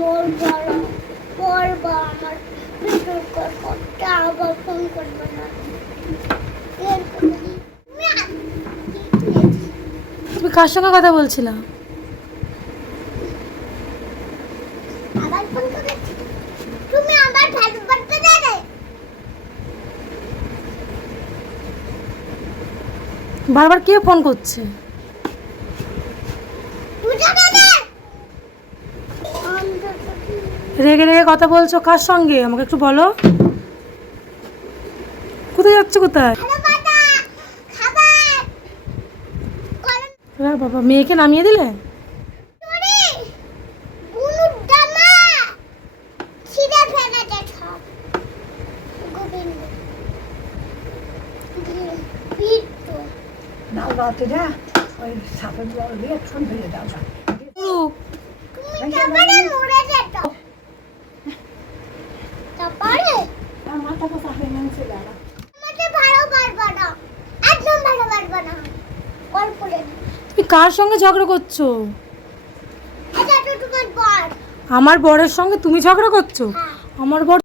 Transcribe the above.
বলবো না, বলবো আমার ভিডিও কল করতে আবার ফোন করবে না। তুমি কার সঙ্গে কথা বলছিলা? আবার ফোন করে তুমি আবার ভালো করতে যাবে। বারবার কে ফোন করছে? বুঝাবে না। রেগে রেগে কথা বলছো কার সঙ্গে আমাকে একটু বলো। কোথায় যাচ্ছ? কোথায়? বাবা, মেয়েকে নামিয়ে দিলে? তুমি কার সঙ্গে ঝগড়া করছো? আমার বরের সঙ্গে তুমি ঝগড়া করছো? আমার বর